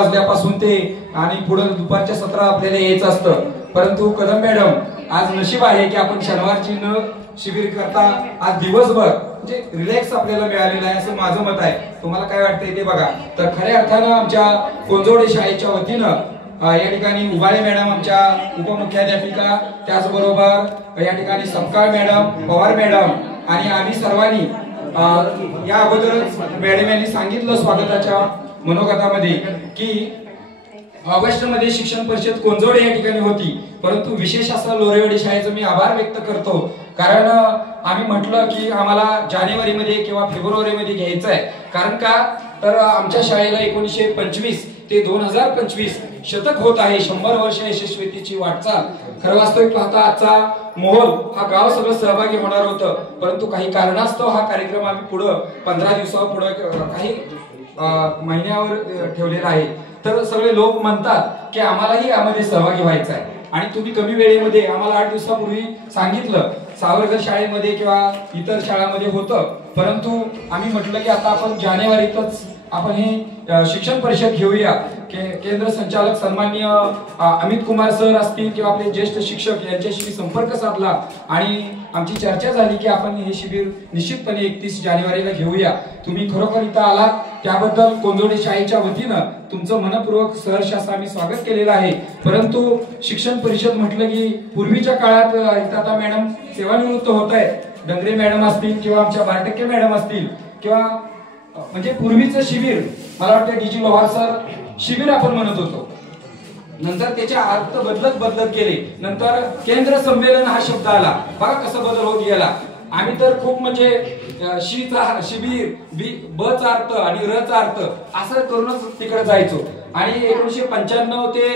वाजल्यापासून ते आणि पुढे दुपारच्या सत्र आपल्याला यायचं असतं, परंतु कदम मॅडम आज नशीब आहे की आपण शनिवारची न शिबिर करता आज दिवसभर म्हणजे रिलॅक्स आपल्याला मिळालेला आहे असं माझं मत आहे। तुम्हाला काय वाटतंय ते बघा। तर खऱ्या अर्थानं आमच्या कोंजोडे शाळेच्या वतीनं या ठिकाणी उबाळे मॅडम आमच्या उपमुख्याध्यापिका, त्याचबरोबर या ठिकाणी सपकाळ मॅडम, पवार मॅडम आणि आम्ही सर्वांनी या अगोदरच मॅडम यांनी सांगितलं स्वागताच्या मनोगतामध्ये की ऑगस्ट मध्ये शिक्षण परिषद कोंजोडे या ठिकाणी होती, परंतु विशेष असं लोरेवाडी शाळेचं मी आभार व्यक्त करतो, कारण आम्ही म्हटलं की आम्हाला जानेवारी मध्ये किंवा फेब्रुवारी मध्ये घ्यायचं आहे। कारण का तर आमच्या शाळेला 1925 ते 2025 शतक होत आहे, 100 वर्ष यशस्वीतेची वाटचाल। खरं वास्तविक पाहता आजचा मोहोल हा गाव सगळं सहभागी होणार होतं, परंतु काही कारणास्तव हा कार्यक्रम आम्ही पुढे 15 दिवसापुढे काही महिन्यावर ठेवलेला आहे। तर सगळे लोक म्हणतात की आम्हालाही यामध्ये सहभागी व्हायचं आहे आणि तुम्ही कमी वेळेमध्ये आम्हाला 8 दिवसापूर्वी सांगितलं सावरकर शाळेमध्ये किंवा इतर शाळांमध्ये होतं, परंतु आम्ही म्हटलं की आता आपण जानेवारीतच आपण हे शिक्षण परिषद घेऊया। केंद्र संचालक सन्माननीय अमित कुमार सर असतील किंवा आपले ज्येष्ठ शिक्षक यांच्याशी संपर्क साधला आणि आमची चर्चा झाली की आपण हे शिबिर निश्चितपणे 31 जानेवारीला घेऊया। तुम्ही खरोखर इथं आलात त्याबद्दल कोंजोडे शाळेच्या वतीनं तुमचं मनपूर्वक सहर्ष असं आम्ही स्वागत केलेलं आहे। परंतु शिक्षण परिषद म्हटलं की पूर्वीच्या काळात इथं आता मॅडम सेवानिवृत्त होत आहेत, डंगरे मॅडम असतील किंवा आमच्या बारटक्के मॅडम असतील किंवा म्हणजे पूर्वीचं शिबिर मला वाटतं डीजी लोहार सर शिबिर आपण म्हणत होतो, नंतर त्याचे अर्थ बदलत गेले, नंतर केंद्र संमेलन हा शब्द आला, बघा कसं बदल होत गेला। आम्ही तर खूप म्हणजे शीचा शिबिर, ब चा अर्थ आणि र चा अर्थ असं करूनच तिकडे जायचो आणि 1995 ते